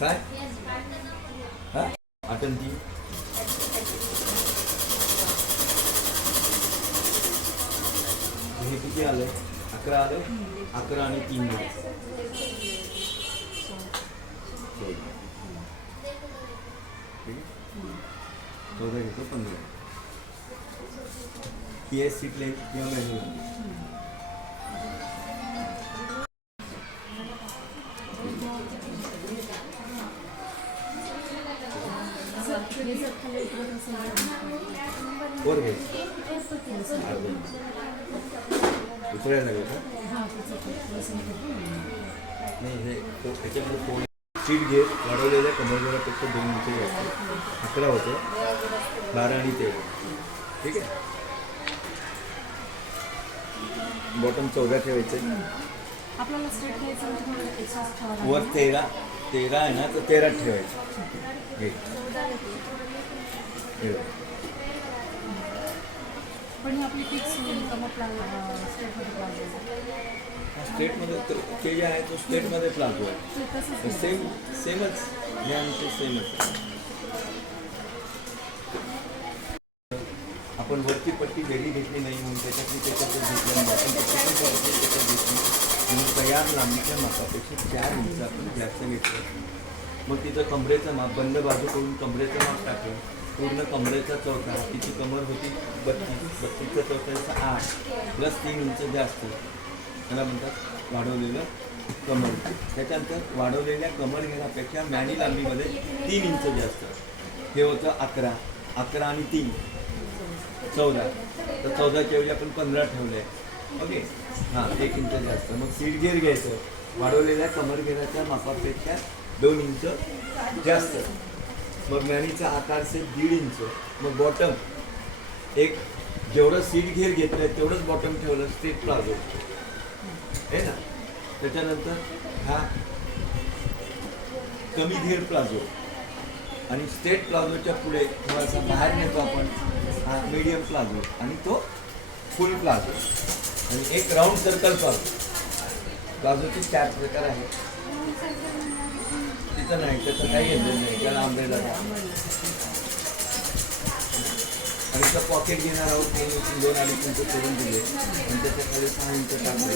काय हा आटंती हे किती आलं 11 आलं 11 आणि 3 14 घेतो 15 PS सीटले किंवा मॅन्युअल वर घे उतरायला लागेल का नाही हे त्याच्यामध्ये फोन सीट घे वाढवलेल्या कमरपेक्षा 2 इंच जास्त 11 होतं 12 आणि 13 ठीक आहे बॉटम 14 ठेवायचं वर 13 आहे ना तर 13 ठेवायचं घे पण आपली फिक्स स्टेटमध्ये ते जे आहे तो स्टेटमध्ये प्लाझो आहे सेमच हे आमचे सेमच आपण वरची पट्टी वेगळी घेतली नाही म्हणून त्याच्यात घेतलं बॉटम पट्टी पण त्याच्यात घेतली म्हणून तयार लांबीच्या मापापेक्षा 4 इंच आपण जास्त घेतलं मग तिचं कमरेचं माप बंद बाजू करून कमरेचं माप टाकलं पूर्ण कमरेचा चौथा तिची कमर होती 32चा चौथाचा 8 प्लस 3 इंच जास्त त्याला म्हणतात वाढवलेलं कमर त्याच्यानंतर वाढवलेल्या कमर घेण्यापेक्षा मॅनी लांबीमध्ये 3 इंच जास्त हे होतं 11 आणि 3 14 तर 14च्या ऐवजी आपण 15 ठेवले ओके हां 1 इंच जास्त मग सीट घेर घ्यायचं वाढवलेल्या कमर घेराच्या मापापेक्षा 2 इंच जास्त मग मॅनीचा आकार से 1.5 इंच मग बॉटम एक जेवढं सीट घेर घेतलं तेवढंच बॉटम ठेवलं स्ट्रेट प्लाझो आहे ना त्याच्यानंतर हा कमी घेर प्लाझो आणि स्ट्रेट प्लाझोच्या पुढे थोडासा बाहेर नेतो आपण हा मीडियम प्लाझो आणि तो फुल प्लाझो आणि एक राऊंड सर्कल प्लाझोचे 4 प्रकार आहेत तिथं नाही त्याचं काही घेतलं नाही त्याला आंब्रेला आणि त्या पॉकेट घेणार आहोत 2-2.5 इंच करून दिले आणि त्याच्या खाली 6 इंच टाकले